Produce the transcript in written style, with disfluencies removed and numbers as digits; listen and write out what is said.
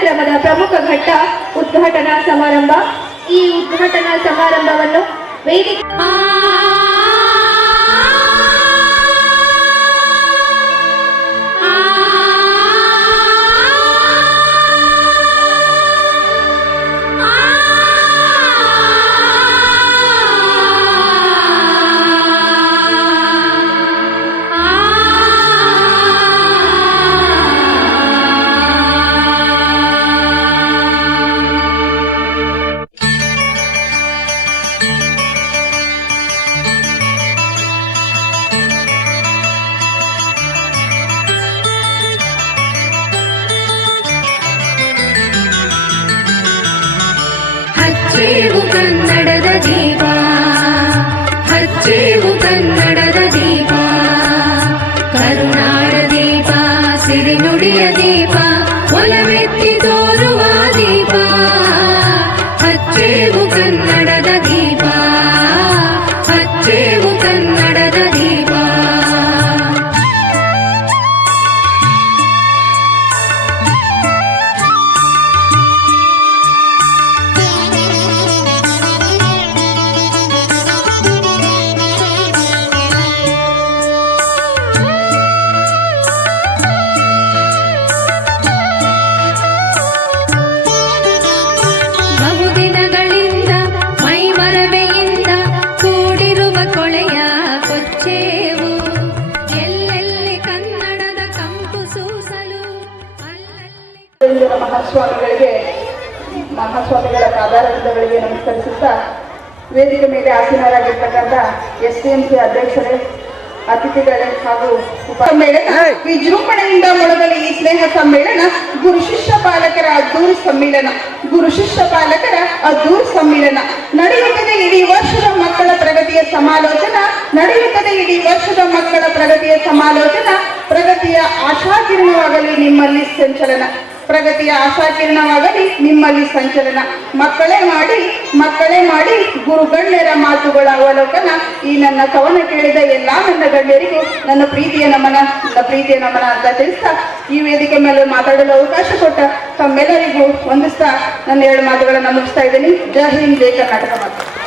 ಕಾರ್ಯಕ್ರಮದ ಪ್ರಮುಖ ಘಟ್ಟ ಉದ್ಘಾಟನಾ ಸಮಾರಂಭ. ಈ ಉದ್ಘಾಟನಾ ಸಮಾರಂಭವನ್ನು ವೇದಿಕೆ ಹಚ್ಚೇವು ಕನ್ನಡದ ದೀಪ, ಹಚ್ಚೇವು ಕನ್ನಡದ ದೀಪ, ಕರುನಾಡ ದೀಪ, ಸಿರಿನುಡಿಯ ದೀಪ, ಒಲವೆತ್ತಿ ತೋರುವ ದೀಪ. ಹಚ್ಚೇವು ಕನ್ನಡದ ದೀಪ, ಹಚ್ಚೇವು ಕನ್ನಡದ ದೀಪ. ಬಹುದಿನಗಳಿಂದ ಮೈಮರವೆಯಿಂದ ಕೂಡಿರುವ ಕೊಳೆಯ ಕೊಚ್ಚೇವು, ಎಲ್ಲೆಲ್ಲಿ ಕನ್ನಡದ ಕಂಪು ಸೂಸಲು ಅಲ್ಲಲ್ಲಿ. ಮಹಾಸ್ವಾಮಿಗಳ ಪಾದಾರವಿಂದಗಳಿಗೆ ನಮಸ್ಕರಿಸುತ್ತಾ, ವೇದಿಕೆ ಮೇಲೆ ಆಸೀನರಾಗಿರ್ತಕ್ಕಂಥ STMC ಅಧ್ಯಕ್ಷರೇ, ಅತಿಥಿಗಳೇ ಹಾಗೂ ಸಮ್ಮೇಳನ ವಿಜೃಂಭಣೆಯಿಂದ ಮೊಳಗಲಿ. ಈ ಸ್ನೇಹ ಸಮ್ಮೇಳನ ಗುರು ಶಿಷ್ಯ ಪಾಲಕರ ಅದ್ದೂರಿ ಸಮ್ಮೇಳನ, ಗುರು ಶಿಷ್ಯ ಪಾಲಕರ ಅದ್ದೂರಿ ಸಮ್ಮೇಳನ ನಡೆಯುತ್ತದೆ. ಇಡೀ ವರ್ಷದ ಮಕ್ಕಳ ಪ್ರಗತಿಯ ಸಮಾಲೋಚನಾ ನಡೆಯುತ್ತದೆ. ಇಡೀ ವರ್ಷದ ಮಕ್ಕಳ ಪ್ರಗತಿಯ ಸಮಾಲೋಚನಾ, ಪ್ರಗತಿಯ ಆಶಾಕಿರಣವಾಗಲಿ ನಿಮ್ಮಲ್ಲಿ ಸಂಚಲನ, ಪ್ರಗತಿಯ ಆಶಾಕಿರಣವಾಗಲಿ ನಿಮ್ಮಲ್ಲಿ ಸಂಚಲನ. ಮಕ್ಕಳೇ ಮಾಡಿ ಗುರುಗಣ್ಯರ ಮಾತುಗಳ ಅವಲೋಕನ. ಈ ನನ್ನ ಕವನ ಕೇಳಿದ ಎಲ್ಲಾ ನನ್ನ ಗಣ್ಯರಿಗೂ ನನ್ನ ಪ್ರೀತಿಯ ನಮನ ಅಂತ ತಿಳಿಸ್ತಾ, ಈ ವೇದಿಕೆ ಮೇಲೆ ಮಾತಾಡಲು ಅವಕಾಶ ಕೊಟ್ಟ ತಮ್ಮೆಲ್ಲರಿಗೂ ವಂದಿಸ್ತಾ ನನ್ನ 2 ಮಾತುಗಳನ್ನು ಮುಗಿಸ್ತಾ ಇದ್ದೀನಿ. ಜೈ ಹಿಂದ್, ಜೈ ಕರ್ನಾಟಕ ಮಾತು.